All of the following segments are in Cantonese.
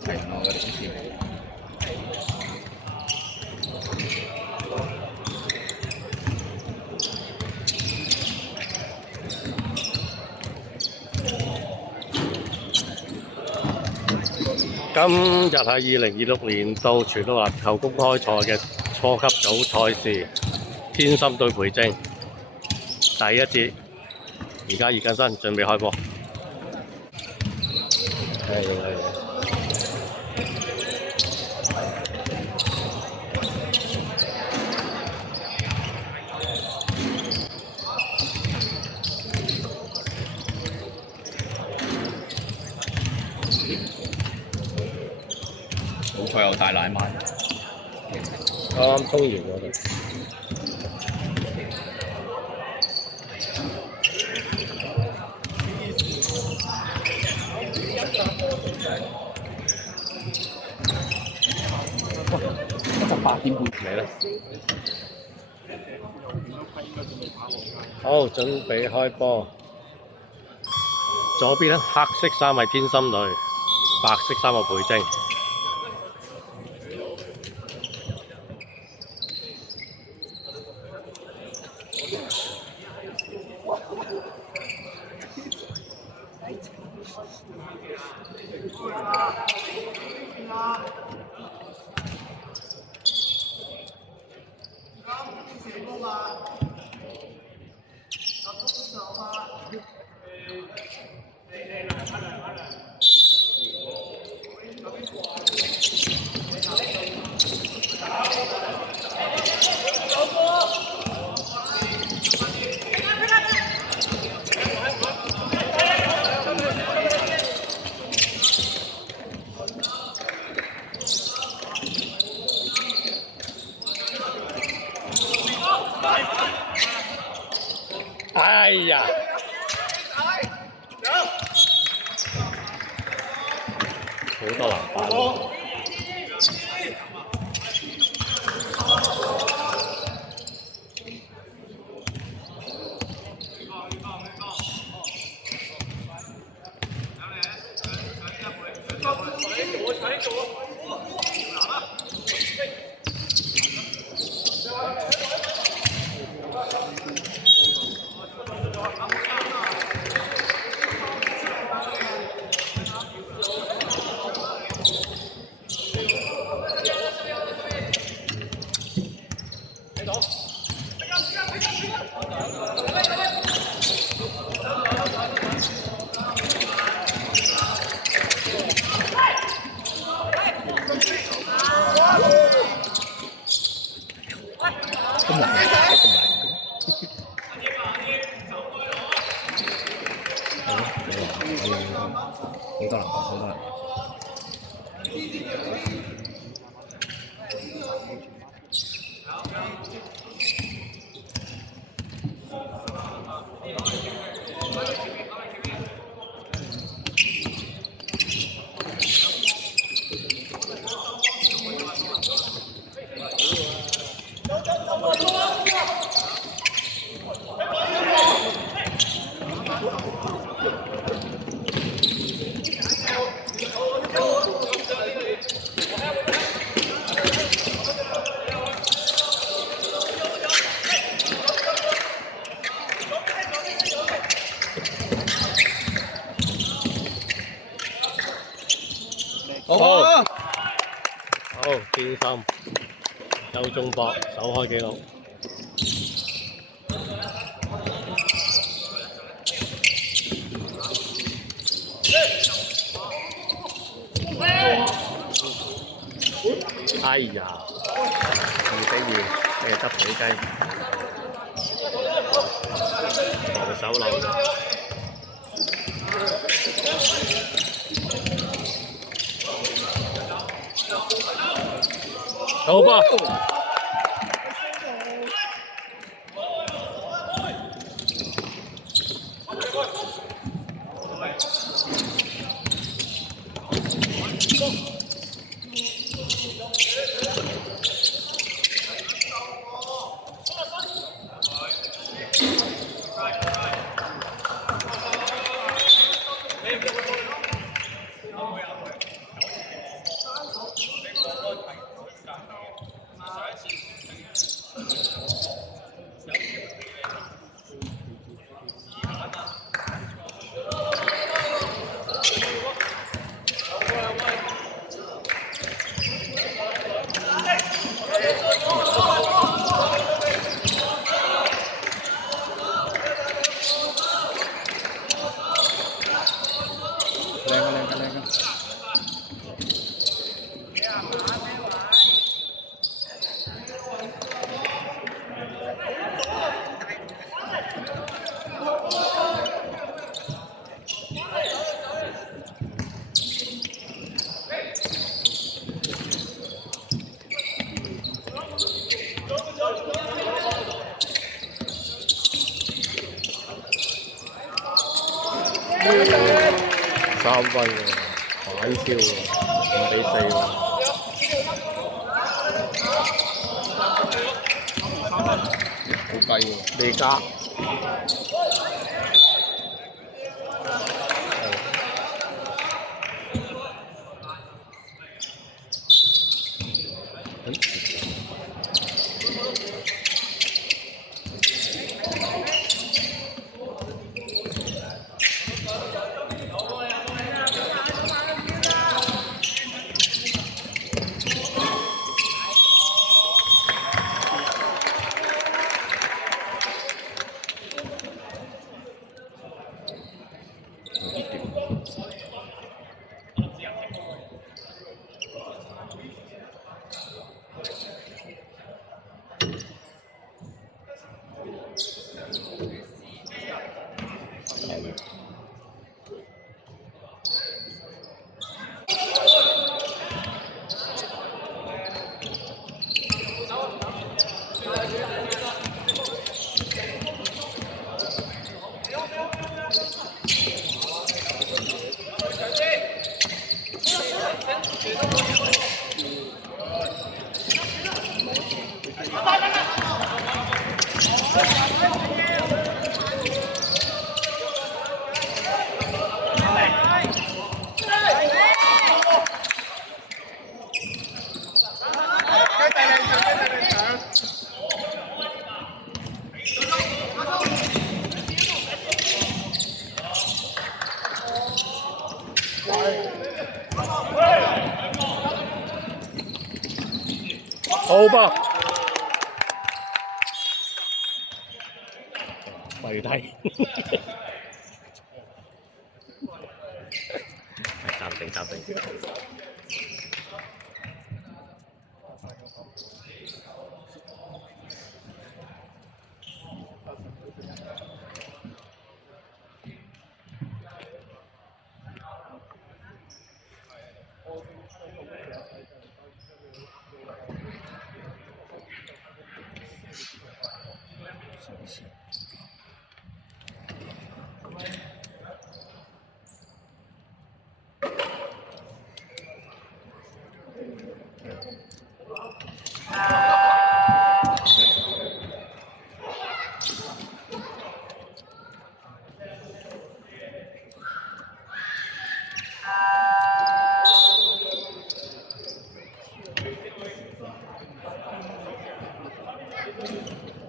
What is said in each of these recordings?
齊我嘅好似。今日係2026年度全澳籃球公開賽嘅初級組賽事，天心對培正第一節，而家熱緊身，準備開波。好彩有大奶賣。啱啱沖完嗰度。一陣8點半嚟啦。好，準備開波。左邊咧，黑色衫係天心隊，白色衫係培正。哎呀！好多籃板。好，天心周中博首開紀錄。哎呀，2-2，你係執死雞，防守漏咗。好波！分喎，反超喎，5比4喎。好雞喎，未加。好吧，跪低，暫定。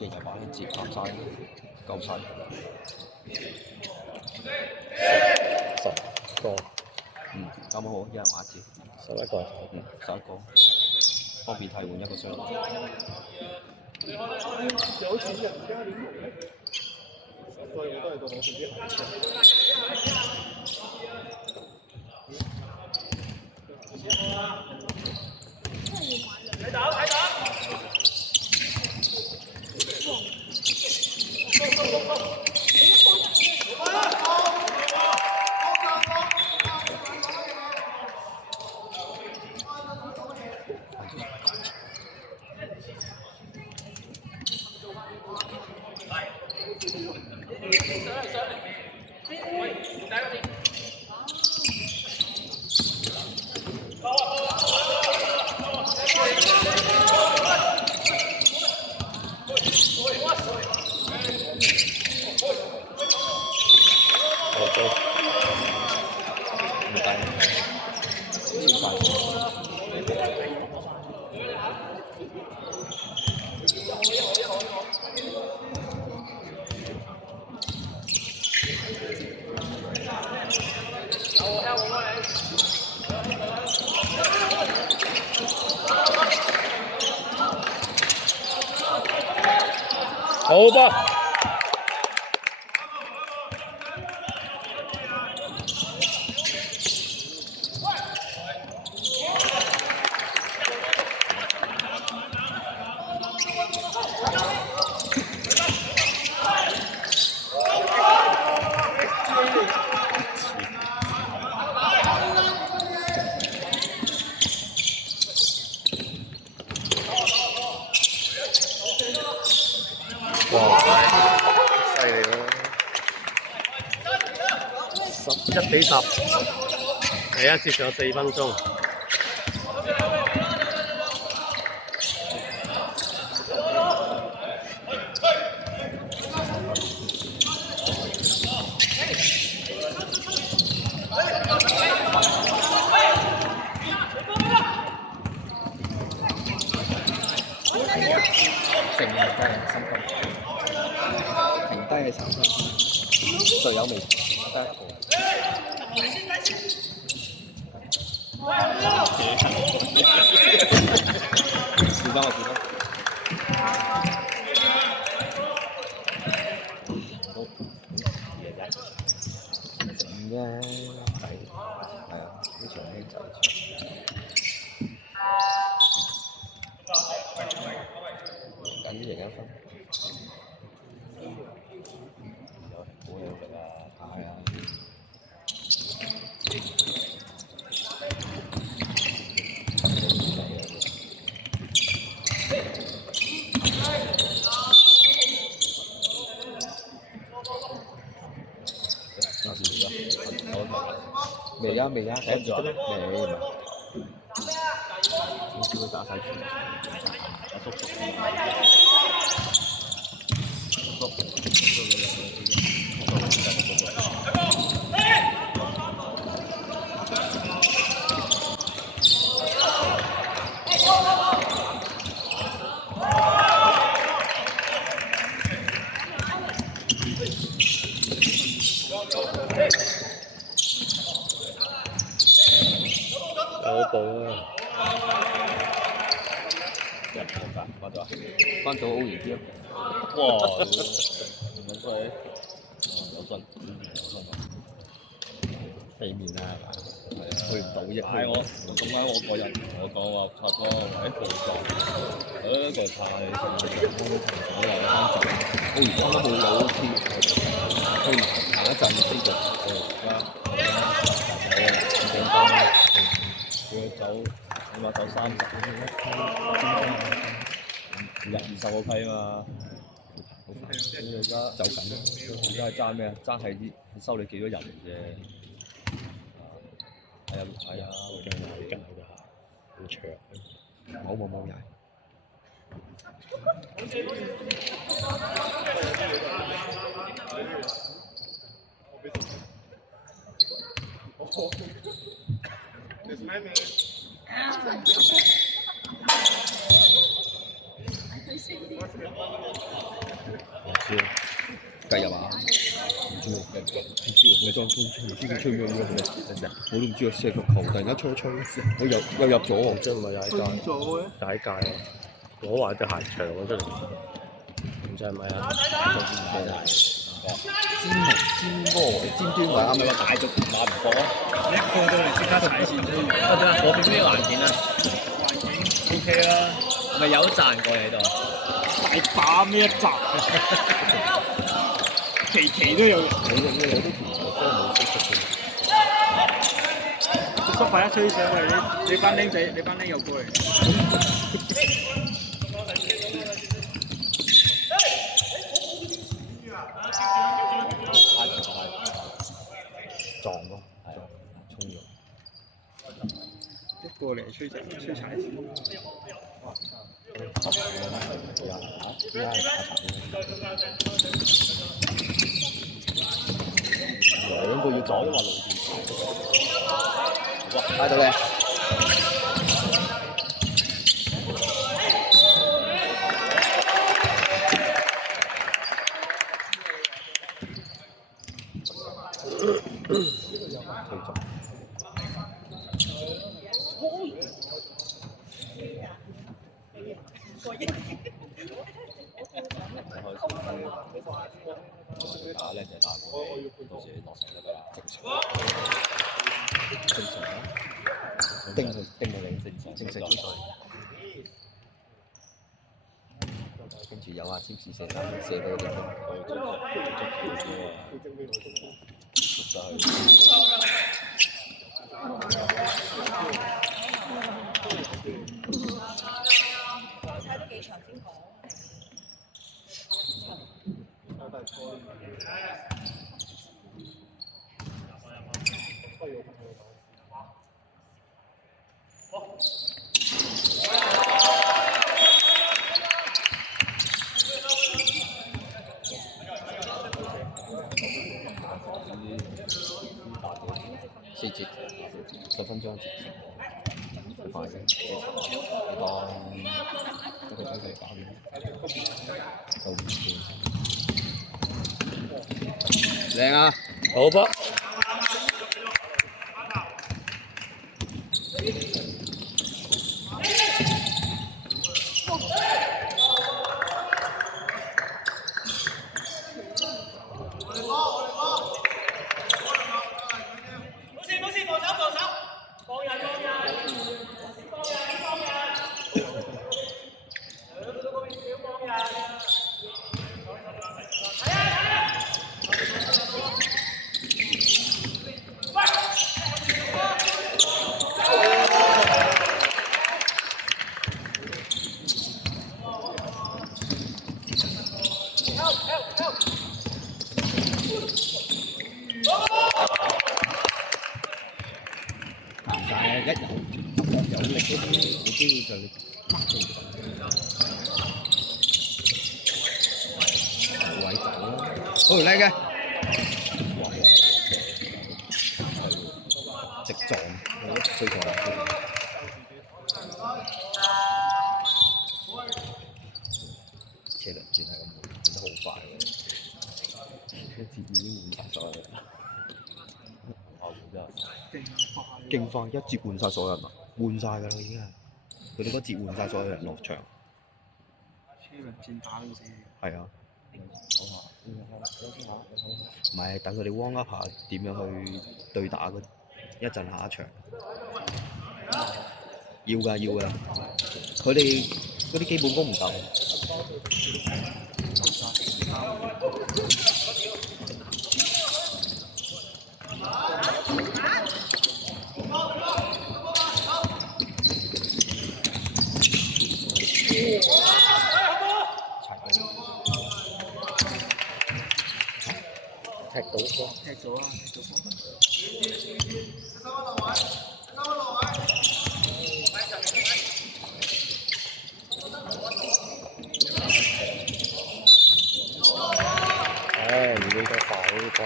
日日把啲節拍晒，夠晒。10個，咁好，一人玩一節。11個，11個，方便替換一個雙。有錢人家點用咧？所以我都係個網上啲睇打睇打！好吧。哇！犀利啦，11比10。第一節仲有4分鐘。剩低係3分，停低係3分，隊友未得1個。調翻我調翻。整啫，係啊，呢場僆仔。緊贏1分。好有力啊！係啊。未啊，第一節啫咩？未嘛？今朝打晒全場，阿叔。有步啊！翻到歐元啲啊！哇！你們都係有信，俾面啦係嘛？去唔到啫。係我咁啱我個人同我講話，插哥喺附近，嗰個太我又翻走，歐元啱啱冇有 O T， 去下一陣先就要走，起碼走30，入20個批嘛。你而家走緊啦。而家係爭咩啊？爭係啲收你幾多人啫。係啊，好驚嗌交㗎，好長。冇踩。計入啊！唔知我當初唔知佢吹咩嘢嚟，我都唔知佢射個球，突然間吹一吹，我又入咗喎，真唔係踩界，踩界啊！我話隻鞋長咗出嚟，唔知係咪啊？尖端位啱啱大咗打唔過，一過到嚟即刻踩線啫。嗰邊咩環境啊？環境 OK 啦，咪有賺過喺度。大把咩一集，期都有。有啲田我都冇識嘅。叔快一吹上去，你班僆仔，你班僆又過嚟。撞咯，係啊，衝咗。一過嚟吹踩線。兩個要撞嘛，路線。哇！睇到咧。打靚仔打過，到時落成得㗎啦，正常啊，定你正常比賽，跟住有阿占士射到1分，睇咗幾場先講。4節10分鐘一節，快嘅，你當1個鐘頭搞掂，就5半。靚啊！好波。但係一有力嗰啲，有機會就冇位走啦。好靚嘅，直撞，推撞。車輪轉係咁轉得好快喎，一節已經換晒所有人啦。勁快，一節換晒所有人啦，換晒㗎啦已經係，佢哋嗰節換晒所有人落場。車輪戰打到死。係啊。唔係，等佢哋 warm up 下點樣去對打嗰一陣下一場。要㗎要㗎，佢哋嗰啲基本功唔夠。踢到波，踢咗啦，踢咗波。唉，唔應該快啲歸。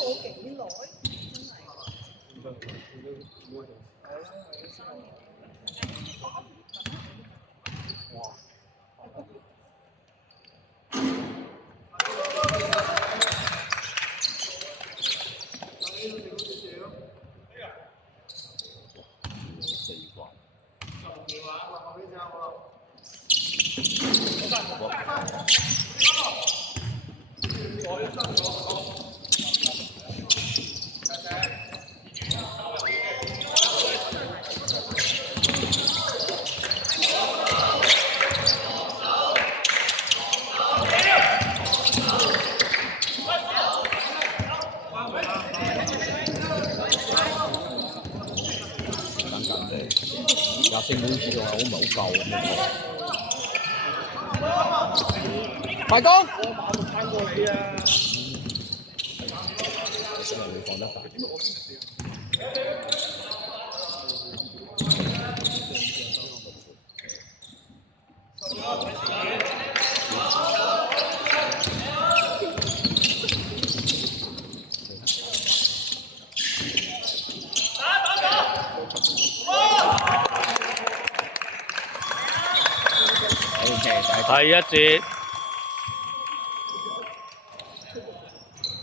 我幾耐？廿四秒好似仲係唔係好夠咁樣。快攻！我馬上翻過你啊！真係會放得快。第一節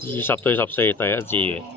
20對14，第一節完。